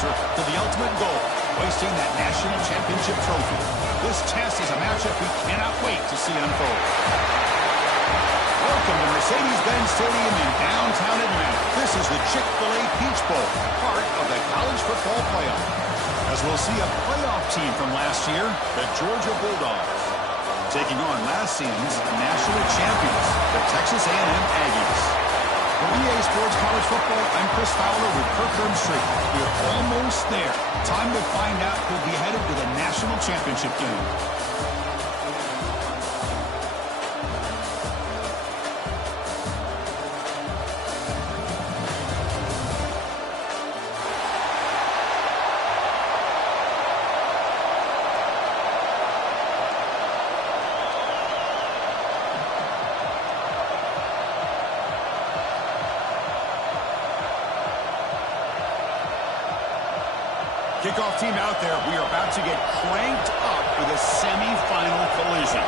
closer to the ultimate goal, hoisting that national championship trophy. This test is a matchup we cannot wait to see unfold. Welcome to Mercedes-Benz Stadium in downtown Atlanta. This is the Chick-fil-A Peach Bowl, part of the college football playoff. As we'll see a playoff team from last year, the Georgia Bulldogs, taking on last season's national champions, the Texas A&M Aggies. For EA Sports College Football, I'm Chris Fowler with Kirk Herbstreit. We're almost there. Time to find out who'll be headed to the national championship game. Kickoff team out there. We are about to get cranked up for the semifinal collision.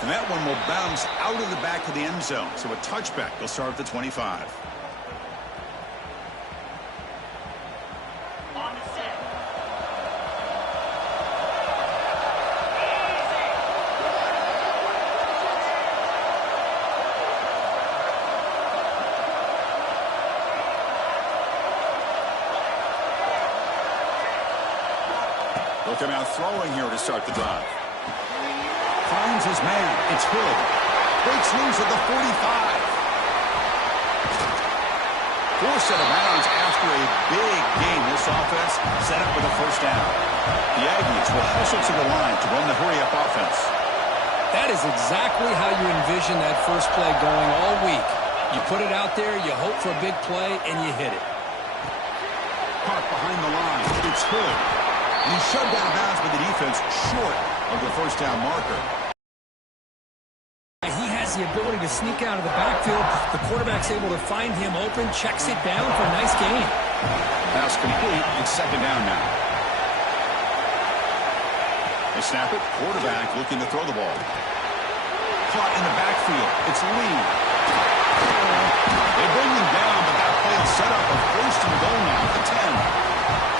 And that one will bounce out of the back of the end zone. So a touchback will start at the 25. They'll come out throwing here to start the drive. Finds his man. It's Hood. Breaks loose at the 45. Forced out of bounds after a big game. This offense set up with a first down. The Aggies will hustle to the line to run the hurry-up offense. That is exactly how you envision that first play going all week. You put it out there, you hope for a big play, and you hit it. Caught behind the line. It's Hood. And he's shoved out of bounds by the defense short of the first down marker. He has the ability to sneak out of the backfield. The quarterback's able to find him open, checks it down for a nice gain. Pass complete. It's second down now. They snap it. Quarterback looking to throw the ball. Caught in the backfield. It's Lee. They bring him down, but that play is set up a first and goal now at the 10.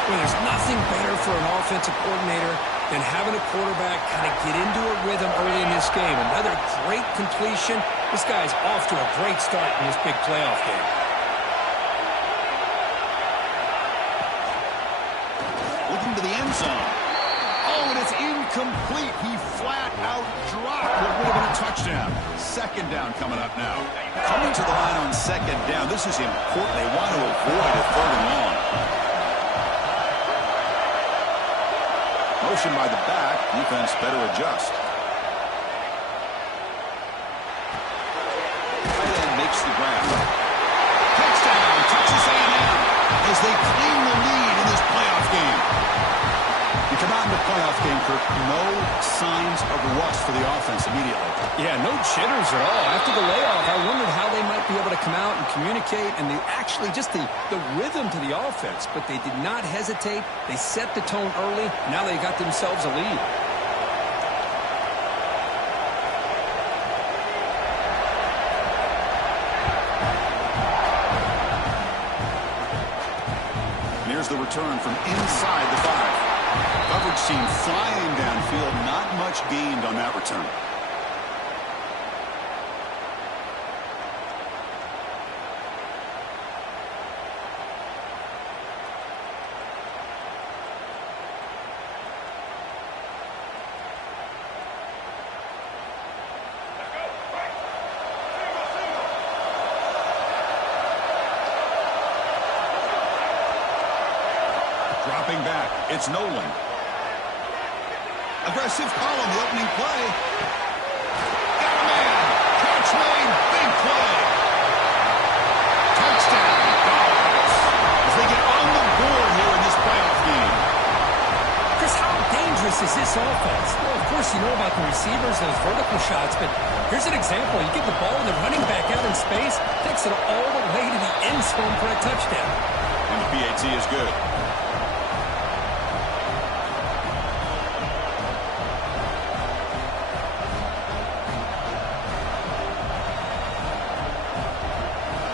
Well, there's nothing better for an offensive coordinator than having a quarterback kind of get into a rhythm early in this game. Another great completion. This guy's off to a great start in this big playoff game. Looking to the end zone. Oh, and it's incomplete. He flat out dropped what would have been a touchdown. Second down coming up now. Coming to the line on second down. This is important. They want to avoid a third and long. Motion by the back. Defense better adjust. Tight end makes the grab. Touchdown, Texas A&M, as they claim the lead in this playoff game. You come out in the playoff game, Kirk, no signs of rust for the offense immediately. Yeah, no jitters at all. After the layoff, I wondered how they might be able to come out and communicate and actually just the rhythm to the offense. But they did not hesitate. They set the tone early. Now they got themselves a lead. And here's the return from inside the 5. Coverage team flying downfield. Not much gained on that return. Dropping back. It's Nolan. Aggressive call on the opening play. Got a man. Catch made. Big play. Touchdown, Dogs. As they get on the board here in this playoff game. Chris, how dangerous is this offense? Well, of course, you know about the receivers, those vertical shots, but here's an example. You give the ball and the running back out in space, takes it all the way to the end zone for a touchdown. And the PAT is good.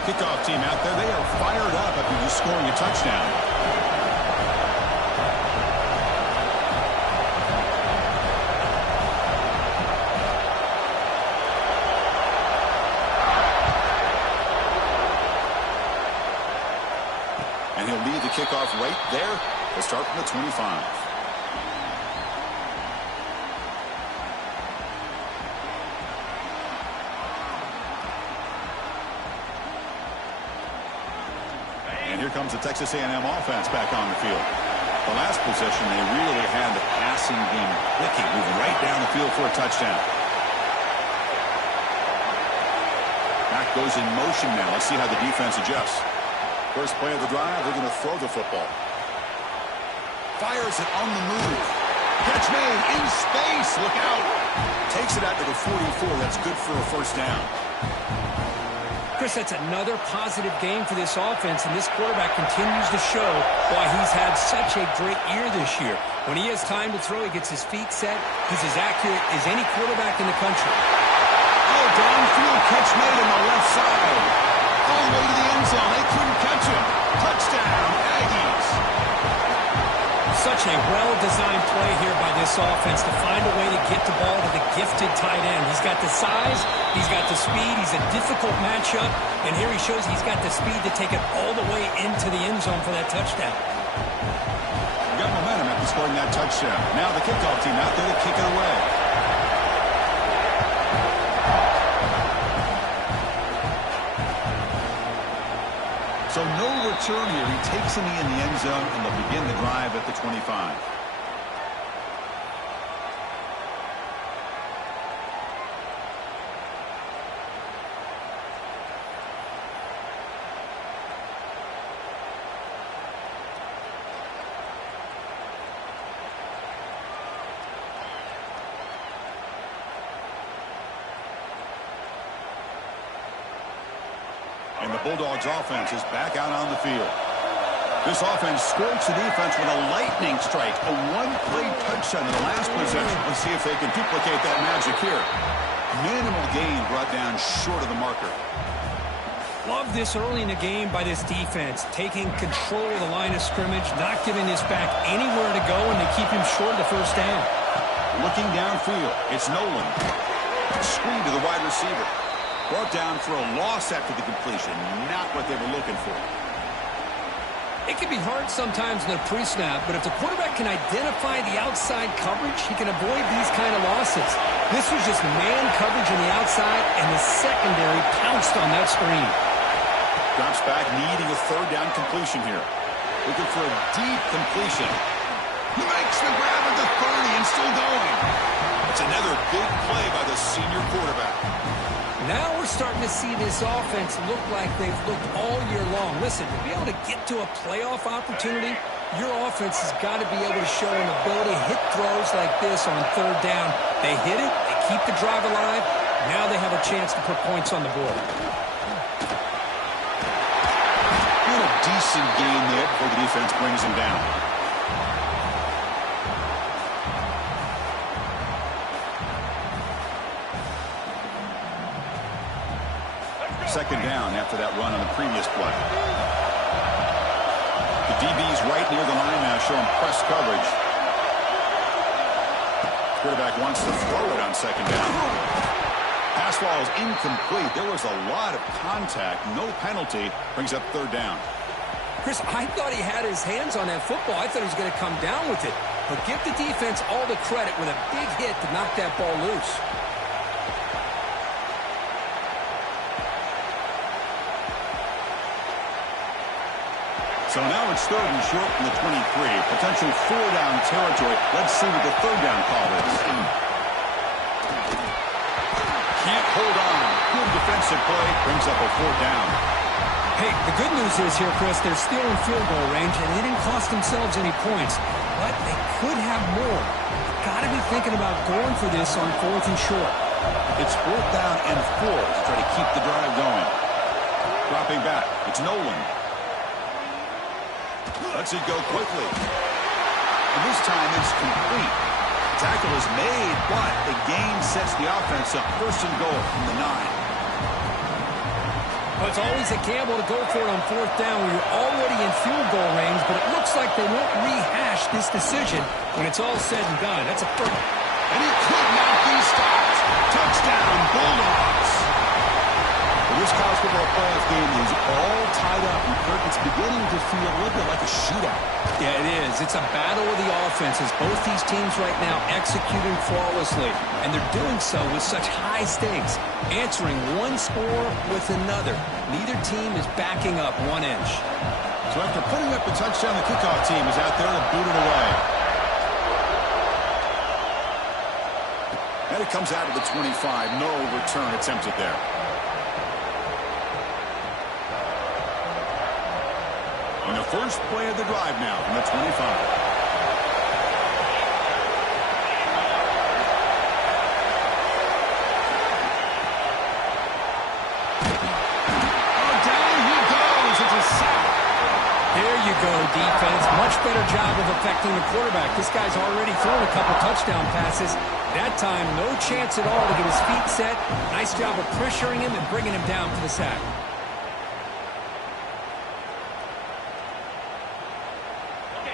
Kickoff team out there, they are fired up after just scoring a touchdown. And he'll lead the kickoff right there. We'll start from the 25. And here comes the Texas A&M offense back on the field. The last possession, they really had the passing game clicking, moving right down the field for a touchdown. Back goes in motion now. Let's see how the defense adjusts. First play of the drive, they're going to throw the football. Fires it on the move. Catch made in space. Look out. Takes it out to the 44. That's good for a first down. Chris, that's another positive game for this offense, and this quarterback continues to show why he's had such a great year this year. When he has time to throw, he gets his feet set. He's as accurate as any quarterback in the country. Oh, downfield catch made on the left side. All the way to the end zone. They couldn't catch him. Touchdown, Aggies. Such a well-designed play here by this offense to find a way to get the ball to the gifted tight end. He's got the size, he's got the speed, he's a difficult matchup, and here he shows he's got the speed to take it all the way into the end zone for that touchdown. Got momentum after scoring that touchdown. Now the kickoff team out there to kick it away. So no return here. He takes him in the end zone, and they'll begin the drive at the 25. And the Bulldogs offense is back out on the field. This offense scorched the defense with a lightning strike, a one-play touchdown in the last possession. Let's see if they can duplicate that magic here. Minimal gain brought down short of the marker. Love this early in the game by this defense, taking control of the line of scrimmage, not giving this back anywhere to go, and they keep him short of the first down. Looking downfield, it's Nolan. Screen to the wide receiver. Brought down for a loss after the completion. Not what they were looking for. It can be hard sometimes in a pre-snap, but if the quarterback can identify the outside coverage, he can avoid these kind of losses. This was just man coverage on the outside, and the secondary pounced on that screen. Drops back, needing a third down completion here. Looking for a deep completion. He makes the grab at the 30 and still going. It's another big play by the senior quarterback. Now we're starting to see this offense look like they've looked all year long. Listen, to be able to get to a playoff opportunity, your offense has got to be able to show an ability to hit throws like this on third down. They hit it, they keep the drive alive. Now they have a chance to put points on the board. What a decent game there before the defense brings him down. Second down after that run on the previous play. The DB's right near the line now, showing press coverage. Quarterback wants to throw it on second down. Pass ball is incomplete. There was a lot of contact. No penalty. Brings up third down. Chris, I thought he had his hands on that football. I thought he was going to come down with it. But give the defense all the credit with a big hit to knock that ball loose. So now it's third and short from the 23. Potential four-down territory. Let's see what the third down call is. Can't hold on. Good defensive play. Brings up a fourth down. Hey, the good news is here, Chris, they're still in field goal range, and they didn't cost themselves any points. But they could have more. Got to be thinking about going for this on fourth and short. It's fourth down and 4 to try to keep the drive going. Dropping back. It's Nolan. Lets it go quickly. And this time it's complete. Tackle is made, but the gain sets the offense up. First and goal from the 9. Well, it's always a gamble to go for it on fourth down when you're already in field goal range, but it looks like they won't rehash this decision when it's all said and done. That's a first. And he could not be stopped. Touchdown, Bulldogs. Well, this college football playoff game is all tied up. And Kirk, it's beginning to feel a little bit like a shootout. Yeah, it is. It's a battle of the offenses. Both these teams right now executing flawlessly, and they're doing so with such high stakes, answering one score with another. Neither team is backing up 1 inch. So after putting up the touchdown, the kickoff team is out there to boot it away. And it comes out of the 25. No return attempted there. And the first play of the drive now from the 25. There you go, defense. Much better job of affecting the quarterback. This guy's already thrown a couple touchdown passes. That time, no chance at all to get his feet set. Nice job of pressuring him and bringing him down for the sack.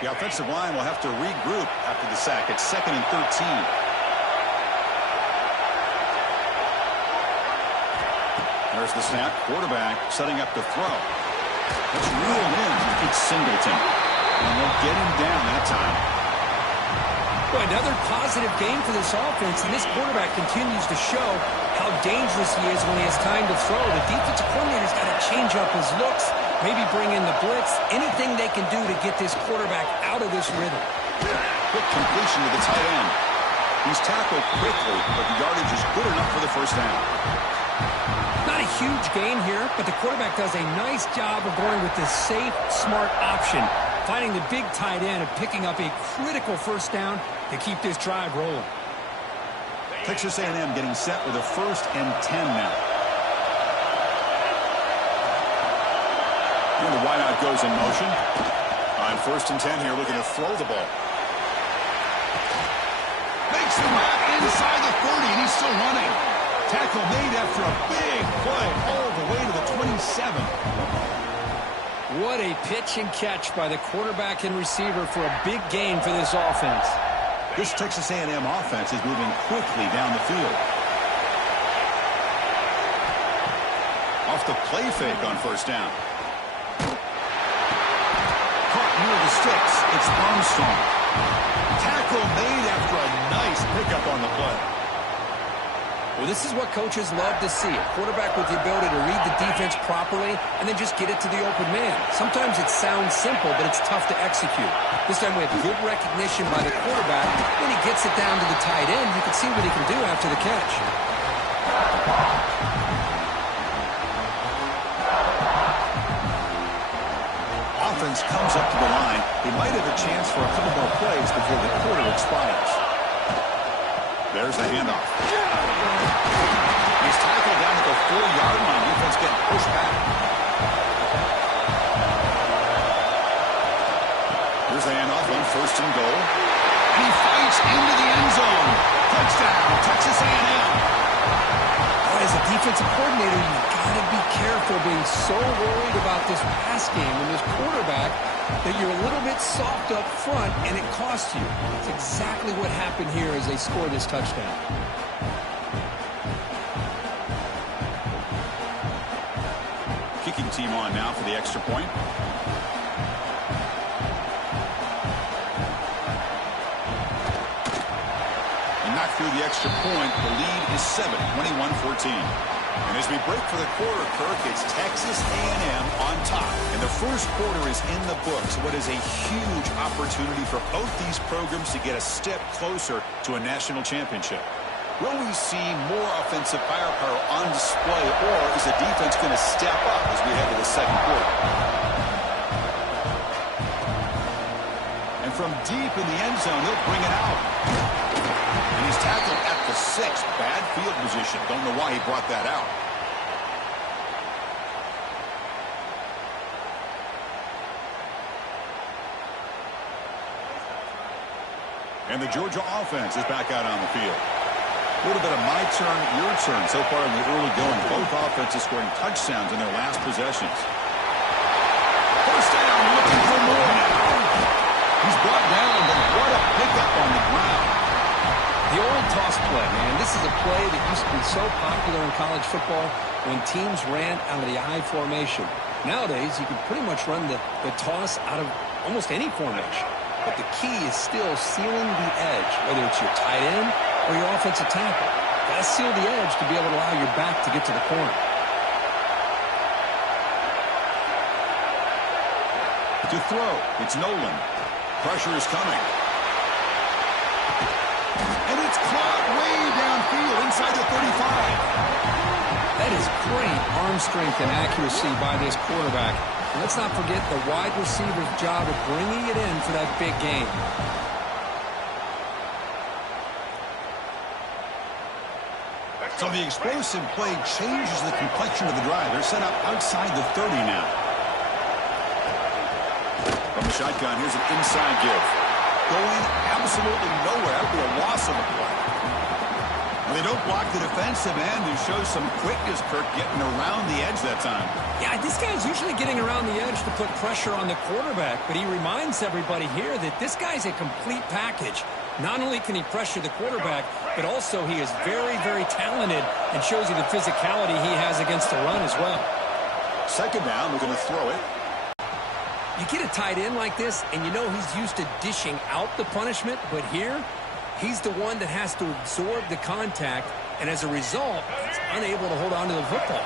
The offensive line will have to regroup after the sack. It's 2nd and 13. There's the snap. Quarterback setting up to throw. It's reeled in. It's Singleton. And they'll get him down that time. Well, another positive game for this offense, and this quarterback continues to show how dangerous he is when he has time to throw. The defensive coordinator's got to change up his looks, maybe bring in the blitz, anything they can do to get this quarterback out of this rhythm. Quick completion to the tight end. He's tackled quickly, but the yardage is good enough for the first down. Not a huge gain here, but the quarterback does a nice job of going with this safe, smart option, finding the big tight end and picking up a critical first down to keep this drive rolling. Texas A&M getting set with a 1st and 10 now. And the wideout goes in motion. On 1st and 10 here, looking to throw the ball. Makes the grab inside the 30, and he's still running. Tackle made after a big play all the way to the 27. What a pitch and catch by the quarterback and receiver for a big gain for this offense. This Texas A&M offense is moving quickly down the field. Off the play fake on 1st down. Caught near the sticks. It's Armstrong. Tackle made after a nice pickup on the play. Well, this is what coaches love to see. A quarterback with the ability to read the defense properly and then just get it to the open man. Sometimes it sounds simple, but it's tough to execute. This time we have good recognition by the quarterback. When he gets it down to the tight end, you can see what he can do after the catch. Offense comes up to the line. They might have a chance for a couple more plays before the quarter expires. There's the handoff. He's tackled down at the 4-yard line. Defense getting pushed back. Here's the handoff on 1st and goal. And he fights into the end zone. Touchdown, Texas A&M. As a defensive coordinator, you've got to be careful being so worried about this pass game and this quarterback that you're a little bit soft up front and it costs you. That's exactly what happened here as they score this touchdown. Kicking team on now for the extra point. And not through the extra point. The lead is 7, 21-14. And as we break for the quarter, Kirk, it's Texas A&M on top. And the first quarter is in the books. What is a huge opportunity for both these programs to get a step closer to a national championship. Will we see more offensive firepower on display, or is the defense going to step up as we head to the second quarter? And from deep in the end zone, he'll bring it out. And he's tackled at the 6. Bad field position. Don't know why he brought that out. And the Georgia offense is back out on the field. A little bit of my turn, your turn so far in the early going. Both offenses scoring touchdowns in their last possessions. First down, looking for more now. He's brought down, but what a pickup on the ground. The old toss play, man. This is a play that used to be so popular in college football when teams ran out of the I formation. Nowadays, you can pretty much run the toss out of almost any formation. But the key is still sealing the edge, whether it's your tight end or your offensive tackle. Got to seal the edge to be able to allow your back to get to the corner. To throw, it's Nolan. Pressure is coming. And it's caught way downfield inside the 35. That is great arm strength and accuracy by this quarterback. And let's not forget the wide receiver's job of bringing it in for that big game. So the explosive play changes the complexion of the drive. They're set up outside the 30 now. From the shotgun, here's an inside give. Going absolutely nowhere. That would be a loss of a play. And they don't block the defensive end, who shows some quickness, Kirk, getting around the edge that time. Yeah, this guy's usually getting around the edge to put pressure on the quarterback, but he reminds everybody here that this guy's a complete package. Not only can he pressure the quarterback, but also he is very, very talented and shows you the physicality he has against the run as well. Second down, we're going to throw it. You get a tight end like this, and you know he's used to dishing out the punishment, but here, he's the one that has to absorb the contact, and as a result, he's unable to hold on to the football.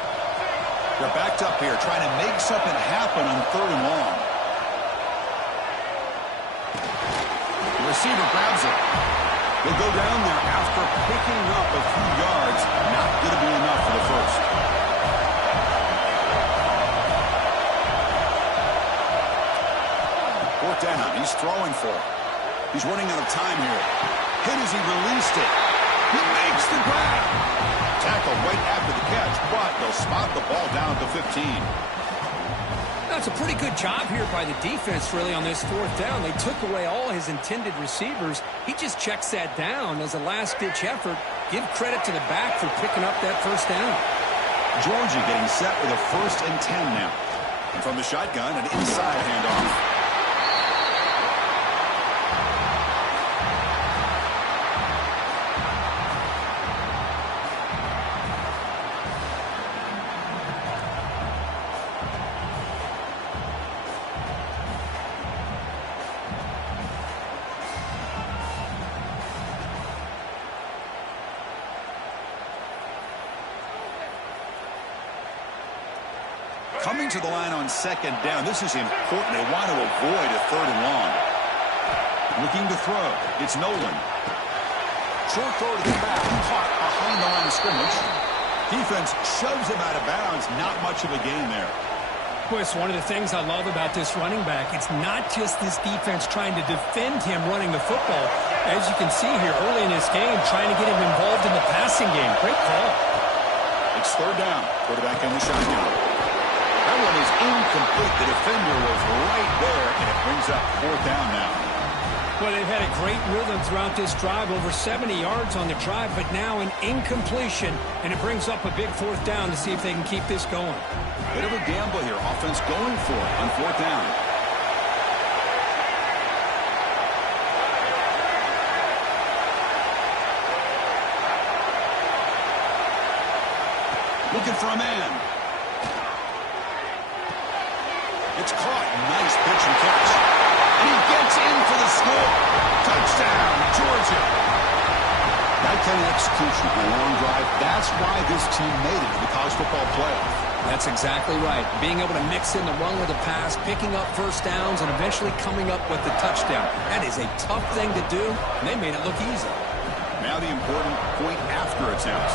They're backed up here, trying to make something happen on third and long. The receiver grabs it. He'll go down there after picking up a few yards. Not going to be enough for the first. Fourth down, he's throwing for it. He's running out of time here. Hit as he released it. He makes the grab. Tackle right after the catch, but they'll spot the ball down at the 15. That's a pretty good job here by the defense, really, on this fourth down. They took away all his intended receivers. He just checks that down as a last-ditch effort. Give credit to the back for picking up that first down. Georgia getting set with a 1st and 10 now. And from the shotgun, an inside handoff. Coming to the line on second down. This is important. They want to avoid a third and long. Looking to throw. It's Nolan. Short throw to the back. Caught behind the line of scrimmage. Defense shoves him out of bounds. Not much of a gain there. Boy, it's one of the things I love about this running back. It's not just this defense trying to defend him running the football. As you can see here early in this game, trying to get him involved in the passing game. Great call. It's third down. Quarterback in the shotgun. That one is incomplete. The defender was right there, and it brings up fourth down now. Well, they've had a great rhythm throughout this drive, over 70 yards on the drive, but now an incompletion, and it brings up a big fourth down to see if they can keep this going. Bit of a gamble here. Offense going for it on fourth down. Looking for a man. It's caught. Nice pitch and catch. And he gets in for the score. Touchdown, Georgia. That kind of execution on a long drive, that's why this team made it to the college football playoff. That's exactly right. Being able to mix in the run with the pass, picking up first downs, and eventually coming up with the touchdown. That is a tough thing to do, and they made it look easy. Now the important point after attempt.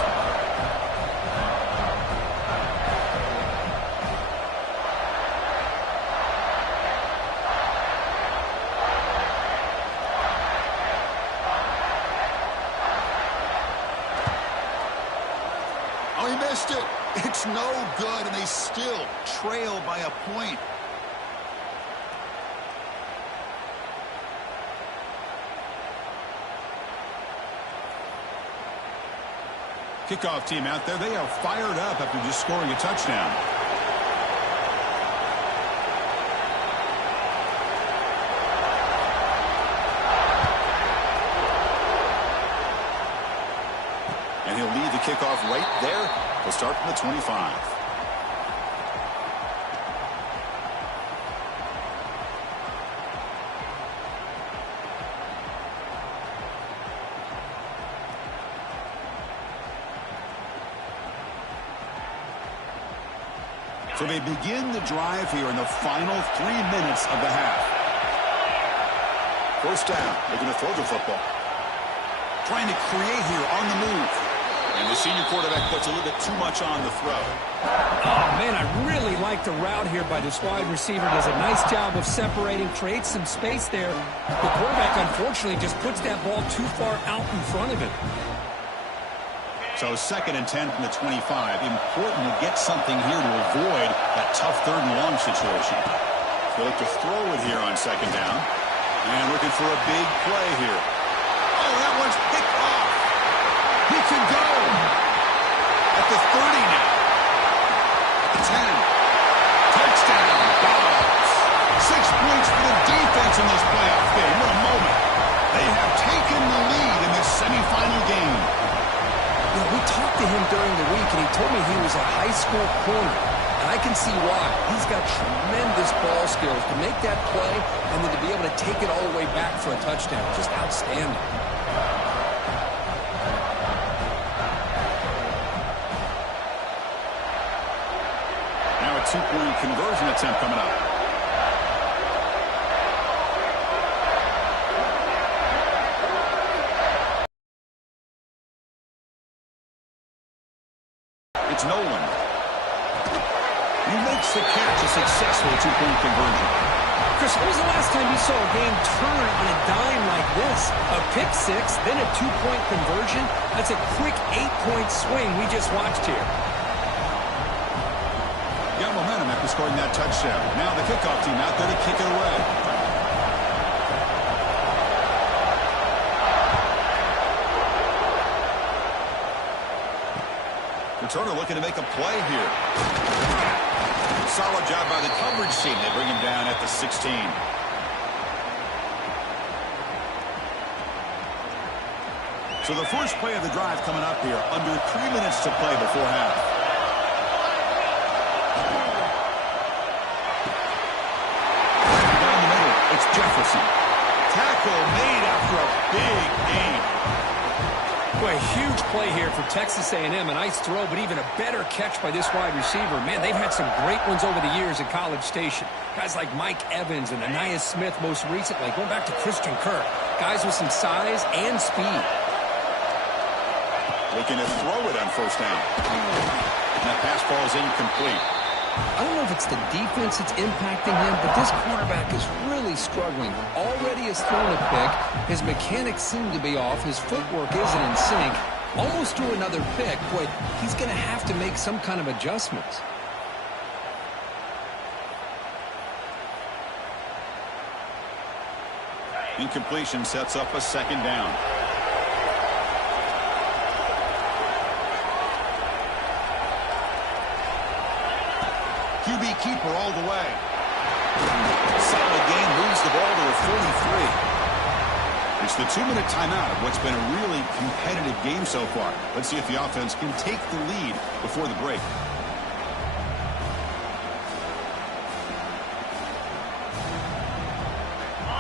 It's no good, and they still trail by a point. Kickoff team out there, they are fired up after just scoring a touchdown. And he'll lead the kickoff right there. He'll start from the 25. So they begin the drive here in the final 3 minutes of the half. First down, looking to throw the football. Trying to create here on the move. And the senior quarterback puts a little bit too much on the throw. Oh, man, I really like the route here by this wide receiver. Does a nice job of separating, creates some space there. The quarterback, unfortunately, just puts that ball too far out in front of him. So 2nd and 10 from the 25. Important to get something here to avoid that tough 3rd and long situation. They look to throw it here on 2nd down. And looking for a big play here. Oh, that one's picked off. He can go. At the 30 now. At the 10. Touchdown. Dogs. 6 points for the defense in this playoff game. What a moment. They have taken the lead in this semifinal game. You know, we talked to him during the week, and he told me he was a high school corner. And I can see why. He's got tremendous ball skills to make that play and then to be able to take it all the way back for a touchdown. Just outstanding. Now a 2-point conversion attempt coming up. It's Nolan. He makes the catch, a successful 2-point conversion. Chris, when was the last time you saw a game turn on a dime like this? A pick six, then a 2-point conversion? That's a quick 8-point swing we just watched here. Got momentum after scoring that touchdown. Now the kickoff team out there to kick it away. Returner looking to make a play here. Solid job by the coverage team. They bring him down at the 16. So the first play of the drive coming up here. Under 3 minutes to play before half. Down the middle, it's Jefferson. Tackle made after a big gain. Boy, a huge play here for Texas A&M. A nice throw, but even a better catch by this wide receiver. Man, they've had some great ones over the years at College Station. Guys like Mike Evans and Anais Smith most recently. Going back to Christian Kirk. Guys with some size and speed. Looking to throw it on first down. And that pass ball is incomplete. I don't know if it's the defense that's impacting him, but this quarterback is really struggling. Already has thrown a pick. His mechanics seem to be off. His footwork isn't in sync. Almost threw another pick. Boy, he's going to have to make some kind of adjustments. Incompletion sets up a 2nd down. QB keeper all the way. Solid game, moves the ball to a 43. It's the 2-minute timeout of what's been a really competitive game so far. Let's see if the offense can take the lead before the break.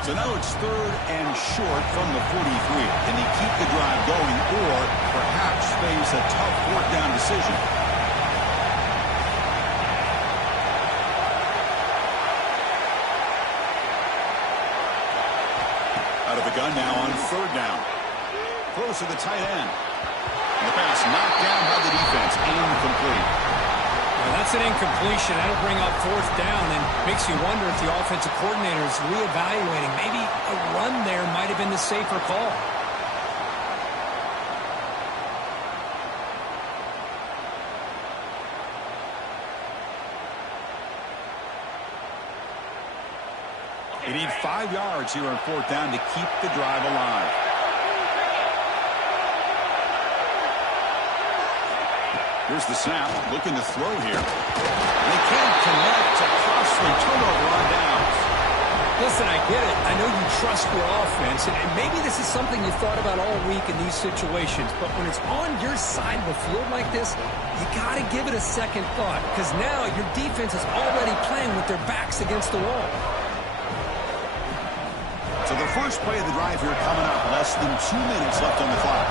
So now it's 3rd and short from the 43. Can they keep the drive going or perhaps face a tough 4th down decision? Out of the gun now on 3rd down. Throws to the tight end. And the pass knocked down by the defense. Incomplete. Well, that's an incompletion. That'll bring up 4th down and makes you wonder if the offensive coordinator is reevaluating. Maybe a run there might have been the safer call. They need 5 yards here on 4th down to keep the drive alive. Here's the snap, looking to throw here. They can't connect. A costly turnover on downs. Listen, I get it. I know you trust your offense, and maybe this is something you thought about all week in these situations, but when it's on your side of the field like this, you got to give it a second thought, because now your defense is already playing with their backs against the wall. So the first play of the drive here coming up, less than 2 minutes left on the clock.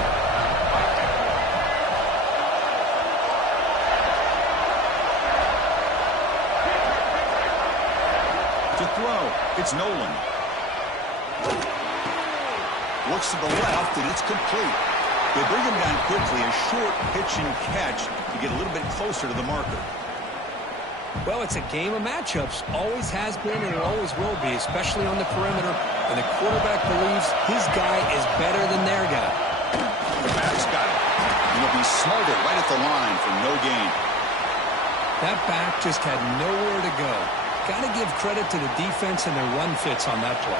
To throw, it's Nolan. Looks to the left, and it's complete. They bring him down quickly, a short pitch and catch to get a little bit closer to the marker. Well, it's a game of matchups. Always has been and it always will be, especially on the perimeter. And the quarterback believes his guy is better than their guy. The back's got it. And he'll be smothered right at the line for no gain. That back just had nowhere to go. Got to give credit to the defense and their run fits on that play.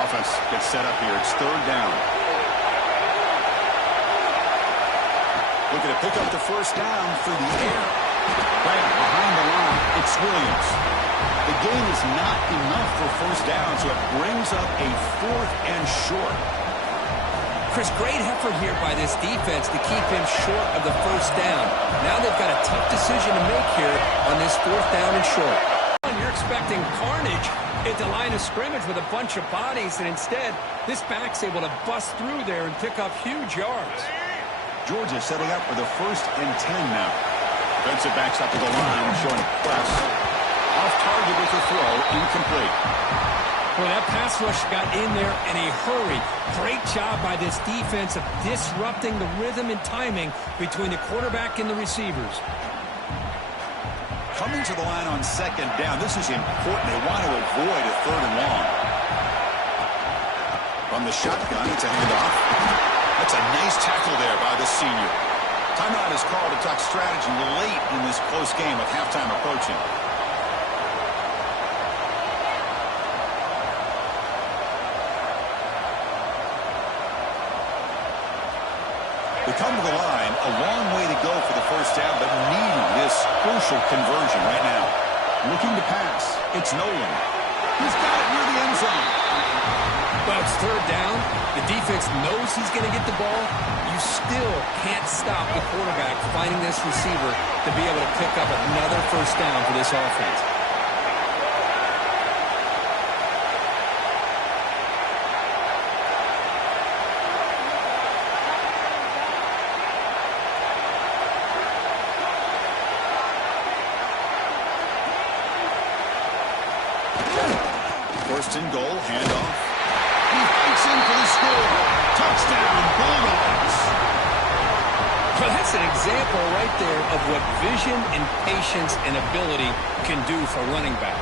Offense gets set up here. It's third down. Looking to pick up the first down through the air. Right behind the line, it's Williams. The gain is not enough for first down, so it brings up a 4th and short. Chris, great effort here by this defense to keep him short of the first down. Now they've got a tough decision to make here on this 4th down and short. You're expecting carnage at the line of scrimmage with a bunch of bodies, and instead, this back's able to bust through there and pick up huge yards. Georgia setting up for the 1st and 10 now. Defensive backs up to the line, showing press. Off target with the throw, incomplete. Well, that pass rush got in there in a hurry. Great job by this defense of disrupting the rhythm and timing between the quarterback and the receivers. Coming to the line on 2nd down, this is important. They want to avoid a 3rd and long. From the shotgun, it's a handoff. That's a nice tackle there by the senior. Timeout is called to talk strategy late in this close game with halftime approaching. They come to the line, a long way to go for the first down, but needing this crucial conversion right now. Looking to pass, it's Nolan. He's got it near the end zone. Well, it's 3rd down. The defense knows he's going to get the ball. You still can't stop the quarterback finding this receiver to be able to pick up another first down for this offense. First and goal, handoff. He fights in for the score. Touchdown, Bulldogs. Well, that's an example right there of what vision and patience and ability can do for running back.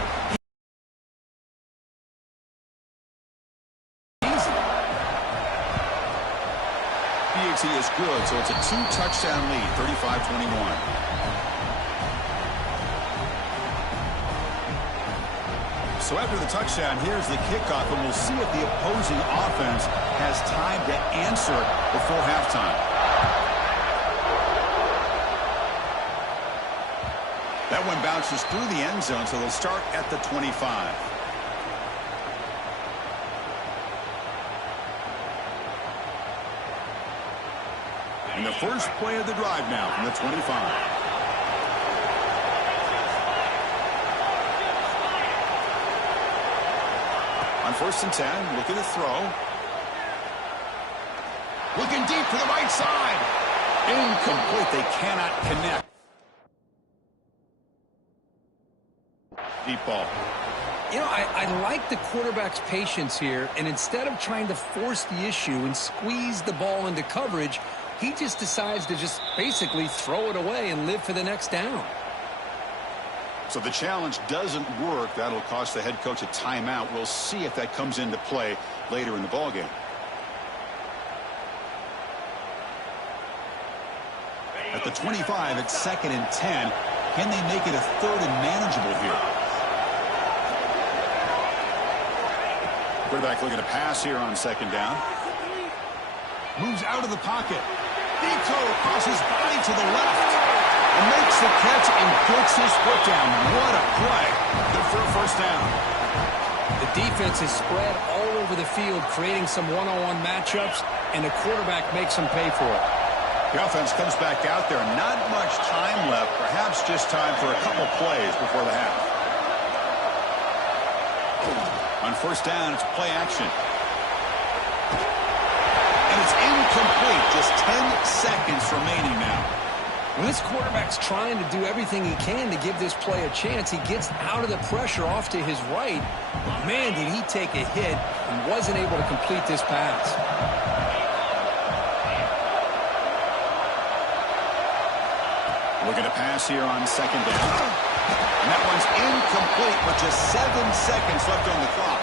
PAT is good, so it's a 2-touchdown lead, 35-21. So after the touchdown, here's the kickoff, and we'll see if the opposing offense has time to answer before halftime. That one bounces through the end zone, so they'll start at the 25. And the first play of the drive now from the 25. On 1st and 10, looking to throw. Looking deep to the right side. Incomplete. They cannot connect. Deep ball. You know, I like the quarterback's patience here, and instead of trying to force the issue and squeeze the ball into coverage, he just decides to just basically throw it away and live for the next down. So the challenge doesn't work. That'll cost the head coach a timeout. We'll see if that comes into play later in the ballgame. At the 25, it's 2nd and 10. Can they make it a third and manageable here? Quarterback looking to pass here on second down. Moves out of the pocket. Deep throw across his body to the left. And makes the catch and gets his foot down. What a play. Good for a first down. The defense is spread all over the field, creating some one-on-one matchups, and the quarterback makes them pay for it. The offense comes back out there. Not much time left. Perhaps just time for a couple plays before the half. On first down, it's play action. And it's incomplete. Just 10 seconds remaining now. When this quarterback's trying to do everything he can to give this play a chance, he gets out of the pressure off to his right. But man, did he take a hit and wasn't able to complete this pass. Looking to pass here on second down. And that one's incomplete with just 7 seconds left on the clock.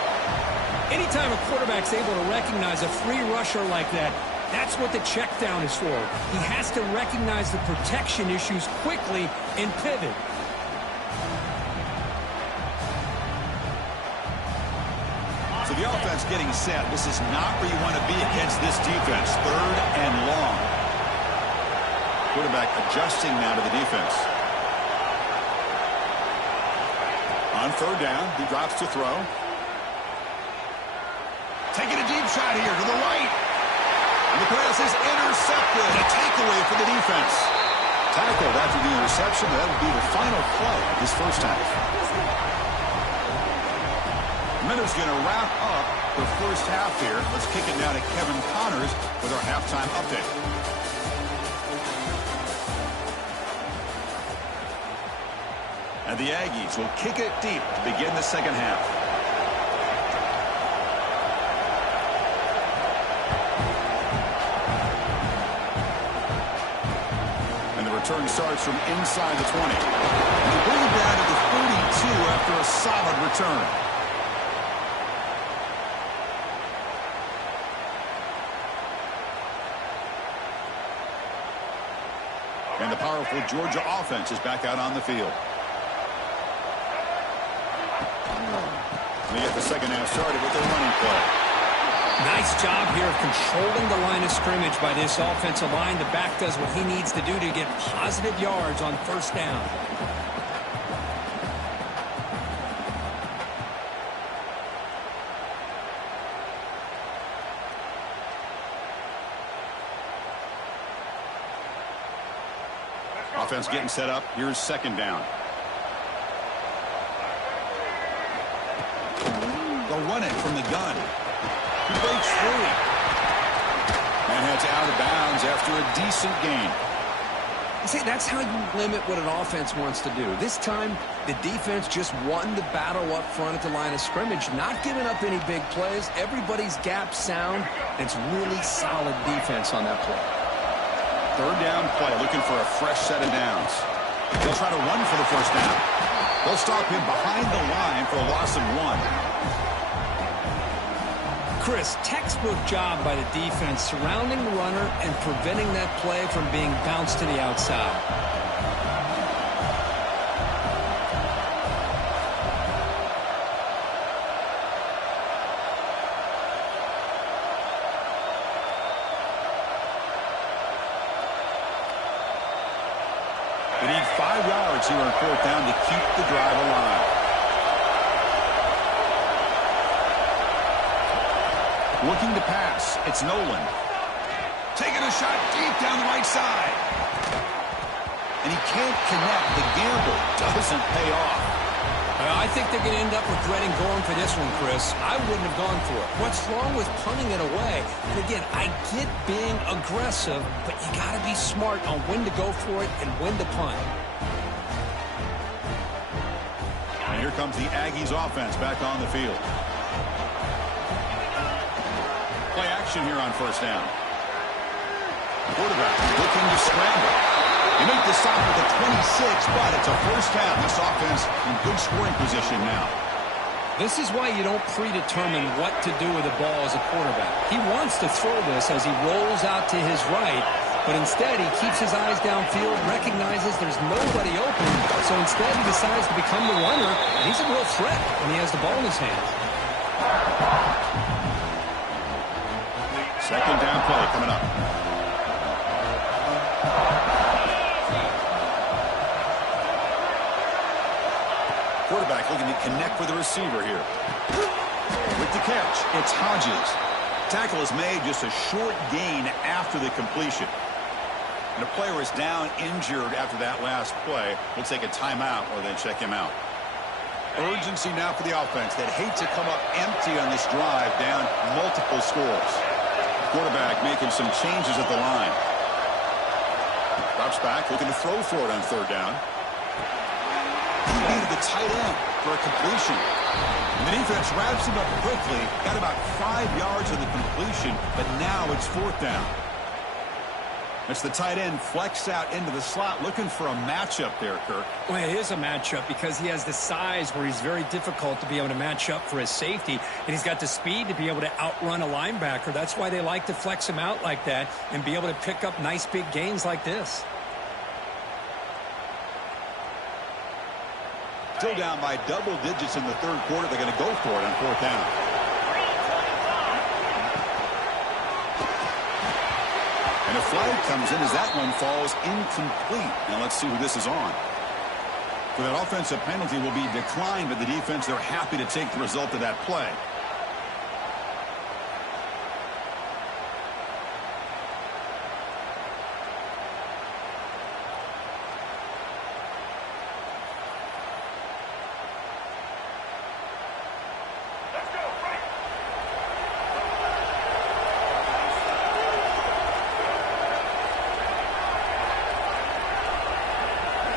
Anytime a quarterback's able to recognize a free rusher like that, that's what the check down is for. He has to recognize the protection issues quickly and pivot. So the offense getting set. This is not where you want to be against this defense. Third and long. Quarterback adjusting now to the defense. On third down, he drops to throw. Taking a deep shot here to the right. And the pass is intercepted. A takeaway for the defense. Tackled after the interception. That will be the final play of this first half. Miller's going to wrap up the first half here. Let's kick it now to Kevin Connors with our halftime update. And the Aggies will kick it deep to begin the second half. And the return starts from inside the 20. And they bring it down to the 32 after a solid return. And the powerful Georgia offense is back out on the field. They get the second half started with their running play. Nice job here of controlling the line of scrimmage by this offensive line. The back does what he needs to do to get positive yards on first down. Offense getting set up. Here's second down. They'll run it from the gun. He breaks free. And heads out of bounds after a decent gain. See, that's how you limit what an offense wants to do. This time, the defense just won the battle up front at the line of scrimmage, not giving up any big plays. Everybody's gap sound. It's really solid defense on that play. Third down play, looking for a fresh set of downs. They'll try to run for the first down. They'll stop him behind the line for a loss of 1. Chris, textbook job by the defense surrounding the runner and preventing that play from being bounced to the outside. They need 5 yards here on fourth down to keep the drive alive. Looking to pass. It's Nolan. Taking a shot deep down the right side. And he can't connect. The gamble doesn't pay off. I think they're going to end up regretting going for this one, Chris. I wouldn't have gone for it. What's wrong with punting it away? And again, I get being aggressive, but you got to be smart on when to go for it and when to punt. And here comes the Aggies offense back on the field. Play action here on first down. Quarterback looking to scramble. You make the stop at the 26, but it's a first down. This offense in good scoring position now. This is why you don't predetermine what to do with the ball as a quarterback. He wants to throw this as he rolls out to his right, But instead, he keeps his eyes downfield, recognizes there's nobody open, so instead he decides to become the runner, and he's a real threat when he has the ball in his hands. Second down play coming up. Quarterback looking to connect with the receiver here. With the catch, it's Hodges. Tackle is made, just a short gain after the completion. And a player is down injured after that last play. We'll take a timeout or then check him out. Urgency now for the offense that hate to come up empty on this drive, down multiple scores. Quarterback making some changes at the line. Drops back, looking to throw for it on third down. He needed the tight end for a completion. And the defense wraps him up quickly. Got about 5 yards on the completion, but now it's fourth down. It's the tight end flex out into the slot, looking for a matchup there, Kirk. Well, it is a matchup because he has the size where he's very difficult to be able to match up for his safety, and he's got the speed to be able to outrun a linebacker. That's why they like to flex him out like that and be able to pick up nice big gains like this. Still down by double digits in the third quarter. They're going to go for it on fourth down. And a flag comes in as that one falls incomplete. Now let's see who this is on. For that offensive penalty will be declined, but the defense, they're happy to take the result of that play.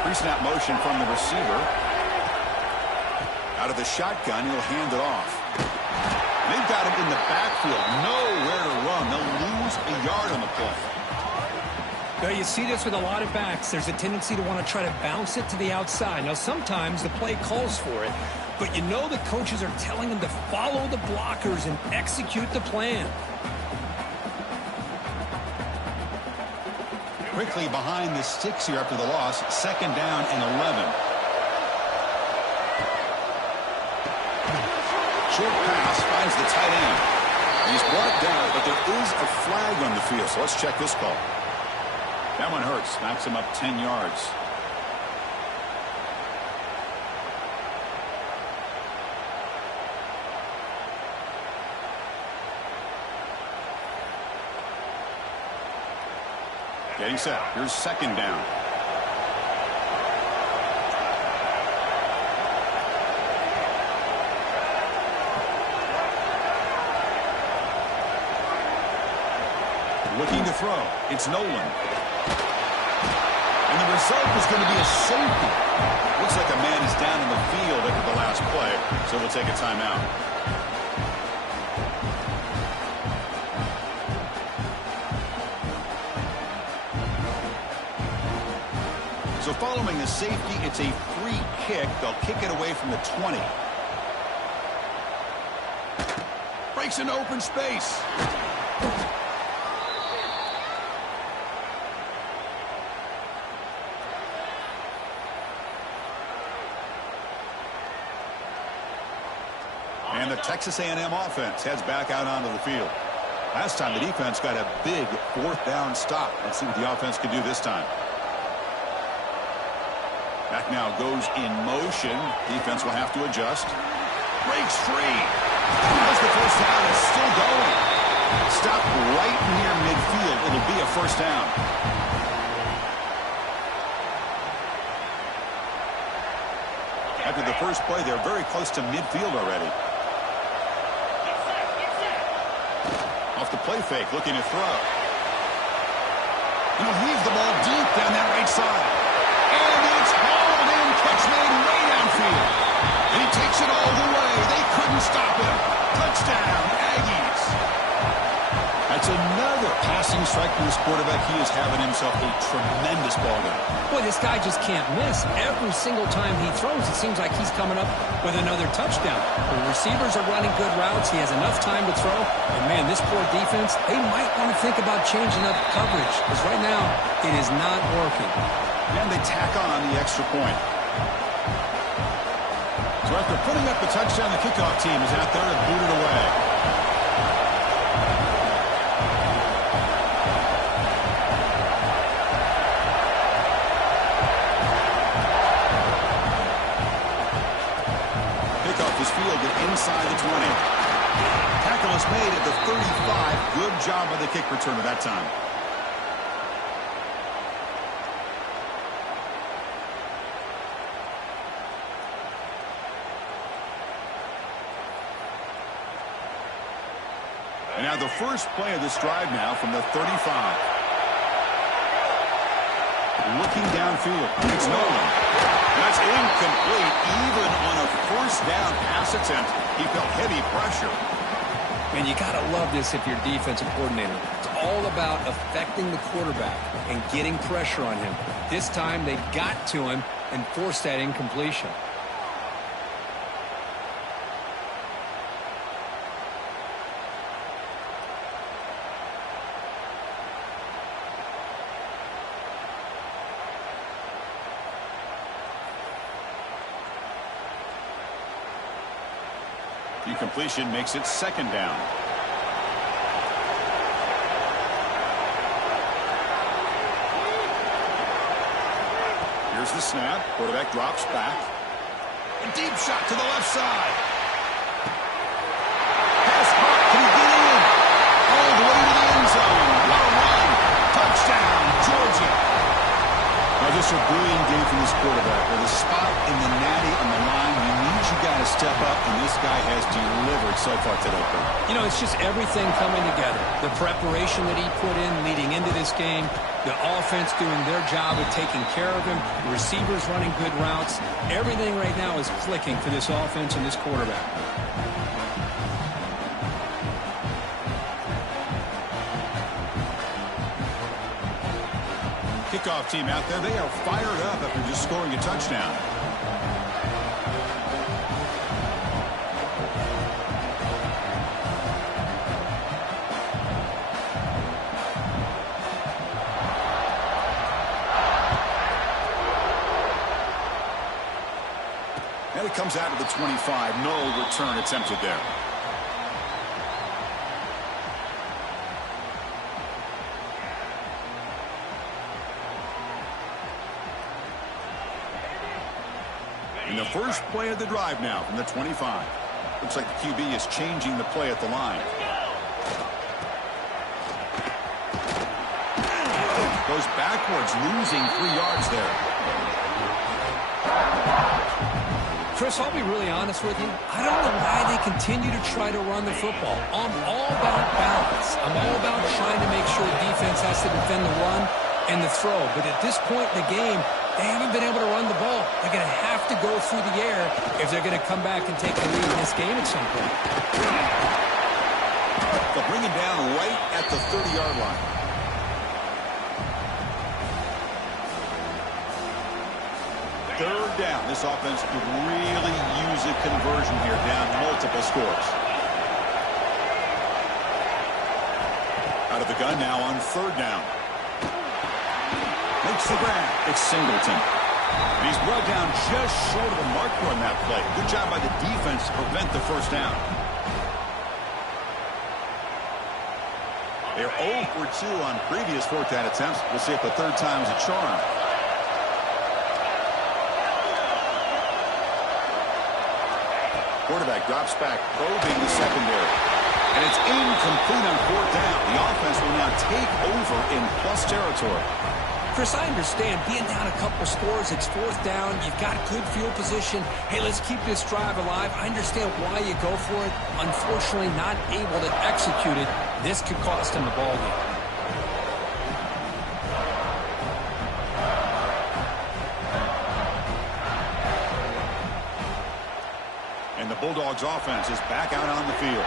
Pre-snap motion from the receiver. Out of the shotgun, he'll hand it off. And they've got him in the backfield. Nowhere to run. They'll lose a yard on the play. Well, you see this with a lot of backs. There's a tendency to want to try to bounce it to the outside. Now, sometimes the play calls for it, but you know the coaches are telling them to follow the blockers and execute the plan. Quickly behind the sticks here after the loss. Second down and 11. Short pass finds the tight end. He's brought down, but there is a flag on the field, so let's check this call. That one hurts. Knocks him up 10 yards. Getting set. Here's second down. Looking to throw. It's Nolan. And the result is going to be a safety. Looks like a man is down in the field after the last play, so we'll take a timeout. So following the safety, it's a free kick. They'll kick it away from the 20. Breaks into open space. And the Texas A&M offense heads back out onto the field. Last time the defense got a big fourth down stop. Let's see what the offense can do this time. Back now goes in motion. Defense will have to adjust. Breaks free. Has the first down. It's still going. Stop right near midfield. It'll be a first down. After the first play, they're very close to midfield already. Off the play fake, looking to throw. He'll heave the ball deep down that right side. And it's hauled in, catch made way downfield. And he takes it all the way. They couldn't stop him. Touchdown, Aggies. That's another pass seems like from this quarterback, he is having himself a tremendous ball game. Boy, this guy just can't miss. Every single time he throws, it seems like he's coming up with another touchdown. The receivers are running good routes. He has enough time to throw. And, man, this poor defense, they might want to think about changing up coverage because right now it is not working. And they tack on the extra point. So after putting up the touchdown, the kickoff team is out there and booted away. Inside the 20. Tackle is made at the 35. Good job by the kick returner that time. And now the first play of this drive now from the 35. Looking downfield. It's Nolan. That's incomplete. Even on a first down pass attempt, he felt heavy pressure. And you got to love this if you're a defensive coordinator. It's all about affecting the quarterback and getting pressure on him. This time they got to him and forced that incompletion. Completion makes it second down. Here's the snap. Quarterback drops back. A deep shot to the left side. Pass caught. Can he get in? All the way to the end zone. What a run. Touchdown, Georgia. Now just a brilliant game from this quarterback. With a spot in the natty on the line, you got to step up, and this guy has delivered so far today. You know, it's just everything coming together. The preparation that he put in leading into this game, the offense doing their job of taking care of him, the receivers running good routes. Everything right now is clicking for this offense and this quarterback. Kickoff team out there, they are fired up after just scoring a touchdown. And it comes out of the 25. No return attempted there. And the first play of the drive now from the 25. Looks like the QB is changing the play at the line. Goes backwards, losing 3 yards there. Chris, I'll be really honest with you. I don't know why they continue to try to run the football. I'm all about balance. I'm all about trying to make sure the defense has to defend the run and the throw. But at this point in the game, they haven't been able to run the ball. They're going to have to go through the air if they're going to come back and take the lead in this game at some point. They'll bring him down right at the 30-yard line. Third down. This offense could really use a conversion here, down multiple scores. Out of the gun now on third down. Makes the grab. It's Singleton. And he's brought down just short of the marker on that play. Good job by the defense to prevent the first down. They're 0 for 2 on previous fourth down attempts. We'll see if the third time's a charm. Quarterback drops back, probing the secondary. And it's incomplete on fourth down. The offense will now take over in plus territory. Chris, I understand being down a couple scores, it's fourth down, you've got good field position. Hey, let's keep this drive alive. I understand why you go for it. Unfortunately, not able to execute it. This could cost him the ball game. And the Bulldogs offense is back out on the field.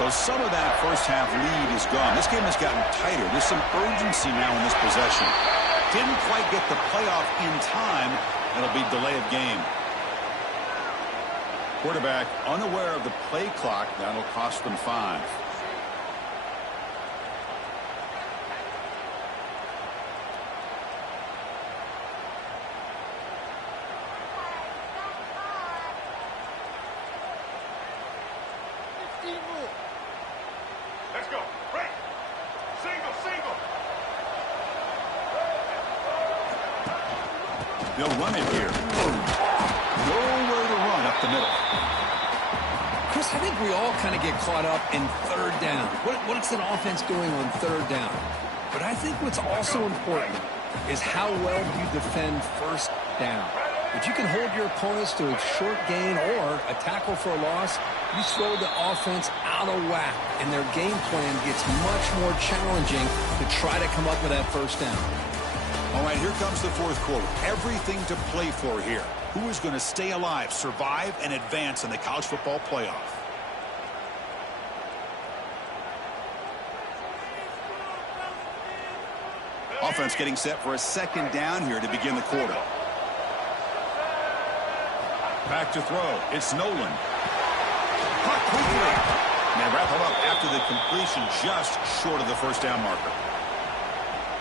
So some of that first half lead is gone. This game has gotten tighter. There's some urgency now in this possession. Didn't quite get the playoff in time. It'll be delay of game. Quarterback unaware of the play clock. That'll cost them 5. Let's go. Right. Single, single. They'll run it here. Nowhere to run up the middle. Chris, I think we all kind of get caught up in third down. What's an offense doing on third down? But I think what's also important is how well you defend first down. If you can hold your opponents to a short gain or a tackle for a loss, you throw the offense out of whack, and their game plan gets much more challenging to try to come up with that first down. All right, here comes the fourth quarter. Everything to play for here. Who is going to stay alive, survive, and advance in the college football playoff? Offense getting set for a second down here to begin the quarter. Back to throw. It's Nolan. Caught quickly. And they wrap him up after the completion just short of the first down marker.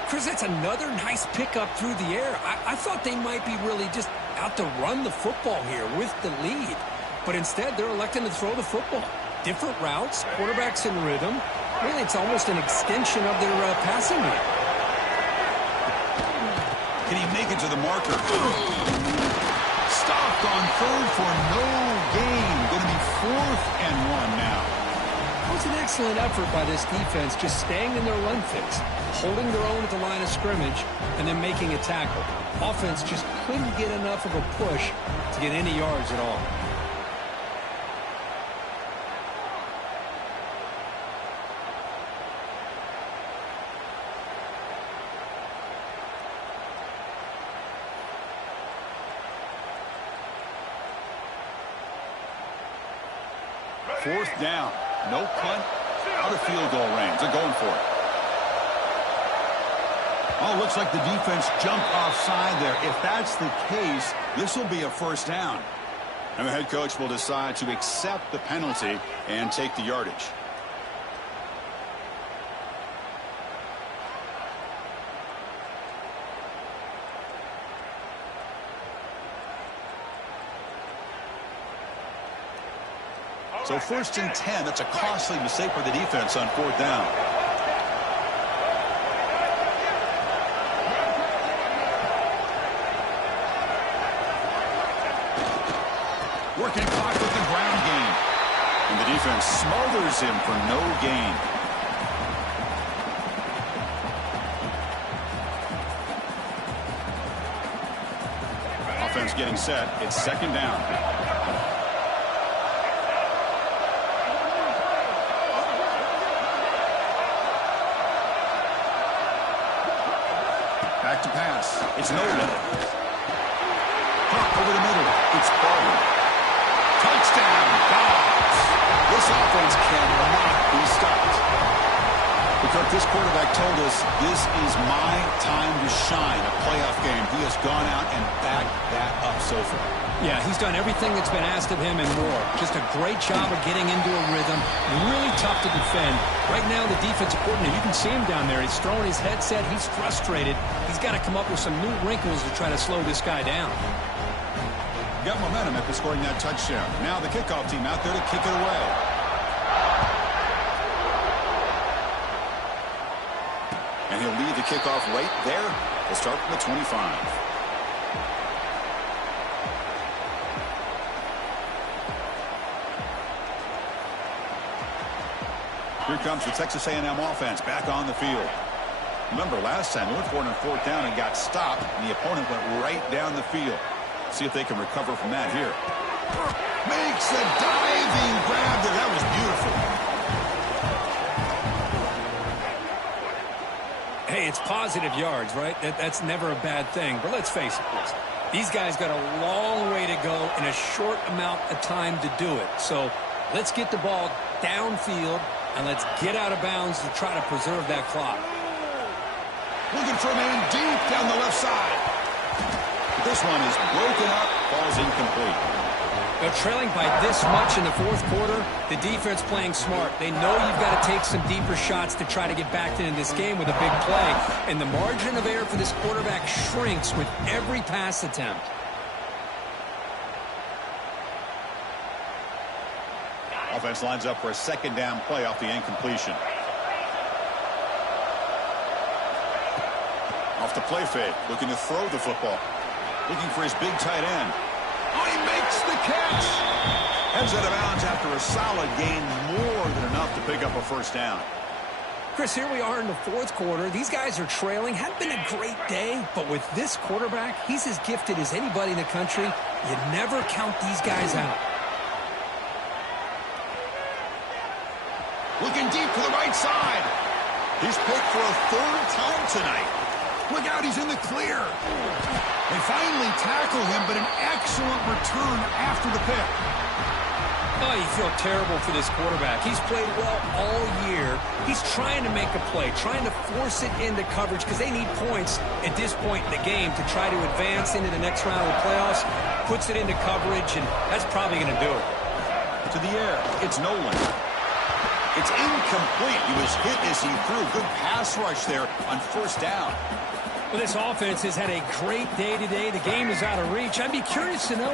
Chris, that's another nice pickup through the air. I thought they might be really just out to run the football here with the lead. But instead, they're electing to throw the football. Different routes, quarterbacks in rhythm. Really, it's almost an extension of their passing game. Can he make it to the marker? Stopped on third for no gain. Going to be 4th and 1 now. It was an excellent effort by this defense, just staying in their run fix, holding their own at the line of scrimmage, and then making a tackle. Offense just couldn't get enough of a push to get any yards at all. Fourth down. No punt. Out of field goal range. They're going for it. Oh, looks like the defense jumped offside there. If that's the case, this will be a first down. And the head coach will decide to accept the penalty and take the yardage. So 1st and 10, that's a costly mistake for the defense on 4th down. Working clock with the ground game. And the defense smothers him for no gain. Offense getting set. It's 2nd down. Back to pass. It's Nolan. Hawk over the middle. It's Barber. Touchdown, Dobbs. This offense cannot be stopped. Because this quarterback told us this is my time to shine, a playoff game. He has gone out and backed that up so far. Yeah, he's done everything that's been asked of him and more. Just a great job of getting into a rhythm. Really tough to defend. Right now, the defensive coordinator, you can see him down there. He's throwing his headset. He's frustrated. He's got to come up with some new wrinkles to try to slow this guy down. Got momentum after scoring that touchdown. Now the kickoff team out there to kick it away. And he'll lead the kickoff right there. He'll start from the 25. Here comes the Texas A&M offense back on the field. Remember, last time they went for it on 4th down and got stopped, and the opponent went right down the field. See if they can recover from that here. Makes the diving grab there. That was beautiful. Hey, it's positive yards, right? That's never a bad thing. But let's face it, Chris. These guys got a long way to go in a short amount of time to do it. So Let's get the ball downfield, and let's get out of bounds to try to preserve that clock. Looking for a man deep down the left side. This one is broken up, falls incomplete. They're trailing by this much in the fourth quarter. The defense playing smart. They know you've got to take some deeper shots to try to get back into this game with a big play. And the margin of error for this quarterback shrinks with every pass attempt. Offense lines up for a second down play off the incompletion. Off the play fake, looking to throw the football. Looking for his big tight end. Oh, he makes the catch. Heads out of bounds after a solid gain, more than enough to pick up a first down. Chris, here we are in the fourth quarter. These guys are trailing. Hadn't been a great day, but with this quarterback, he's as gifted as anybody in the country. You never count these guys out. Looking deep to the right side. He's picked for a third time tonight. Look out, he's in the clear. They finally tackle him, but an excellent return after the pick. Oh, you feel terrible for this quarterback. He's played well all year. He's trying to make a play, trying to force it into coverage because they need points at this point in the game to try to advance into the next round of the playoffs. Puts it into coverage, and that's probably going to do it. To the air, it's Nolan. It's incomplete. He was hit as he threw. Good pass rush there on first down. Well, this offense has had a great day today. The game is out of reach. I'd be curious to know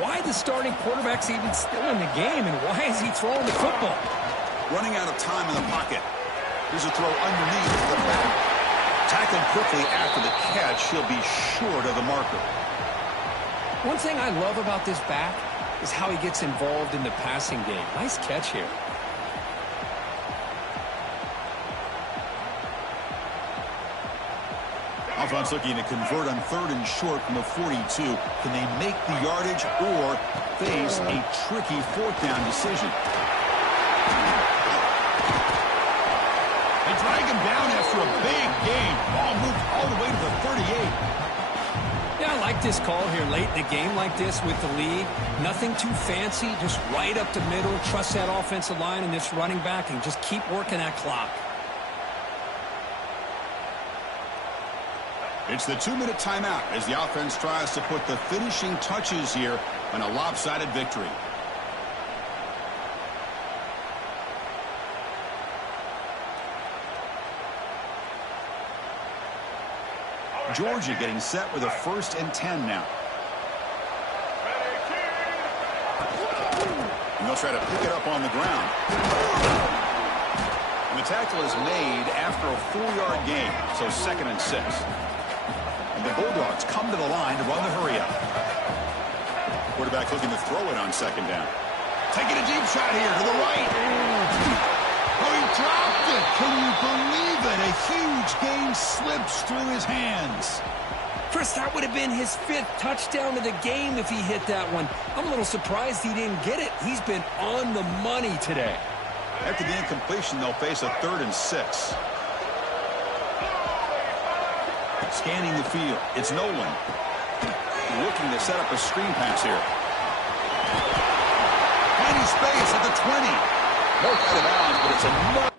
why the starting quarterback's even still in the game, and why is he throwing the football? Running out of time in the pocket. Here's a throw underneath to the back. Tackled quickly after the catch. He'll be short of the marker. One thing I love about this back is how he gets involved in the passing game. Nice catch here. Offense looking to convert on third and short from the 42. Can they make the yardage or face a tricky fourth down decision? They drag him down after a big gain. Ball moved all the way to the 38. Yeah, I like this call here late in the game like this with the lead. Nothing too fancy, just right up the middle. Trust that offensive line and this running back and just keep working that clock. It's the 2-minute timeout as the offense tries to put the finishing touches here on a lopsided victory. Georgia getting set with a 1st and 10 now. And they'll try to pick it up on the ground. And the tackle is made after a 4-yard gain, so 2nd and 6. And the Bulldogs come to the line to run the hurry-up. Quarterback looking to throw it on 2nd down. Taking a deep shot here to the right. Oh, he dropped it. Can you believe it? A huge gain slips through his hands. Chris, that would have been his 5th touchdown of the game if he hit that one. I'm a little surprised he didn't get it. He's been on the money today. After the incompletion, they'll face a 3rd and 6. Scanning the field. It's Nolan. Looking to set up a screen pass here. Finding space at the 20. Both out of bounds, but it's another